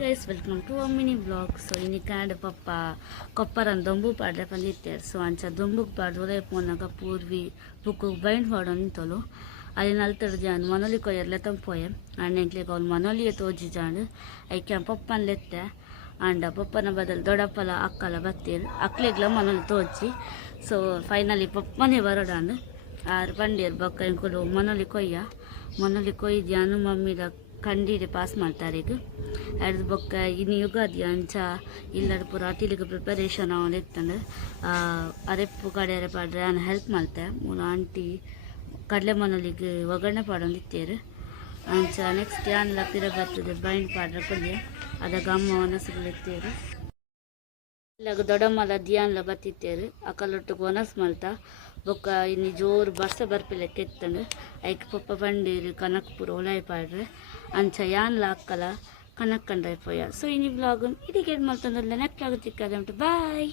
Guys welcome to mini blog. So ಇನ್ನು ಕ್ಯಾಂಡ್ ಪಪ್ಪ ಕೊಪ್ಪರನ್ನು ದೊಂಬು ಪಾಡ್ರೆ ಬಂದಿರ್ತಾರೆ. ಸೊ ಅಂಚ ದೊಂಬುಗೆ ಪಾಡ್ದು ರೇపు ಮೊನ್ನಾಗ ಪೂರ್ವಿ ಬುಕ್ಕು ಬೈಂಡ್ ಪಾಡೋ ನಿಂತಲು ಅಲ್ಲಿ ನಲ್ತಡು ಜಾನ್ ಮನೋಲಿ ಕೊಯ್ಯರ್ಲೆ ತಂಪೋಯೆ ಅಣ್ಣೆಂಕ್ಲಿಗೆ ಅವ್ನು ಮನೋಲಿಯೇ ತೋಜಿ ಜಾಂಡು ಐಕ್ಯ ಪಪ್ಪನ ಲೆತ್ತೆ ಅಂಡ ಪಪ್ಪನ ಬದಲು ದೊಡ್ಡಪ್ಪಲ ಅಕ್ಕಲ ಬತ್ತೀರು ಅಕ್ಲಿಗ್ಲ ಮನೋಲಿ ತೋಜಿ. ಸೊ ಫೈನಲಿ ಪಪ್ಪನೇ ಬರೋಡಾಂಡು ಆರು ಪಂಡಿಯರು ಬೊಕ್ಕ ಇಂಕೊಡು ಮನೋಲಿ ಕೊಯ್ದು ಮಮ್ಮಿದ ಕಂಡಿಡೆ ಪಾಸ್ ಮಾಡ್ತಾರೆ ಈಗ ಅದ್ರ ಬೊಕ್ಕ ಇನ್ನು ಯುಗಾದಿ ಅಂಚ ಇಲ್ಲದ ಪೂರ ಅಟಿಲಿಗೆ ಪ್ರಿಪರೇಷನ್ ಅವನು ಇತ್ತಂದ್ರೆ ಅರೆಪ್ಪು ಕಡೆಯರೆ ಪಾಡ್ರೆ ನಾನು ಹೆಲ್ಪ್ ಮಾಡ್ತೆ ಮೂಲ ಆಂಟಿ ಕಡಲೆ ಮನೋಲಿಗೆ ಒಗ್ಗರಣೆ ಪಾಡೊಂದಿತ್ತೇರು ಅಂಚ ನೆಕ್ಸ್ಟ್ ಯಾನೆಲ್ಲ ಪಿರ ಬರ್ತದೆ ಬೈಂಡ್ ಪಾಡ್ರೆ ಕೊಲ್ಲಿ ಅದಾಗ ಅಮ್ಮ ಒನಸುಗಳಿತ್ತೇರು ಇಲ್ಲಾಗ ದೊಡ್ಡಮ್ಮಲ ಧ್ಯಾನ್ಲ ಬತ್ತಿತ್ತೇರು ಅಕ್ಕಲೊಟ್ಟಿಗೆ ಒನಸ್ ಮಲ್ತಾ ಬೊಕ್ಕ ಇನ್ನು ಜೋರು ಬರ್ಸ ಬರ್ಪಿಲೆಕ್ಕ ಎತ್ತಂಡು ಐಕ್ ಪಪ್ಪ ಪಂಡೀರು ಕನಕ್ ಪೂರ ಒಲಾಯಿ ಪಾಡ್ರೆ ಅಂಚ ಯಾನ್ಲ ಅಕ್ಕಲ ಕನಕ್ ಕಂಡ್ರೆ ಪೋಯ. ಸೊ ಇನ್ನು ಬ್ಲಾಗ್ ಇದಕ್ಕೆ ಏನು ಮಾಡ್ತಂದ್ರೆ ನೆಕ್ಸ್ಟ್ ಬ್ಲಾಗ್ ಸಿಕ್ಕದೆ ಉಂಟು. ಬಾಯ್.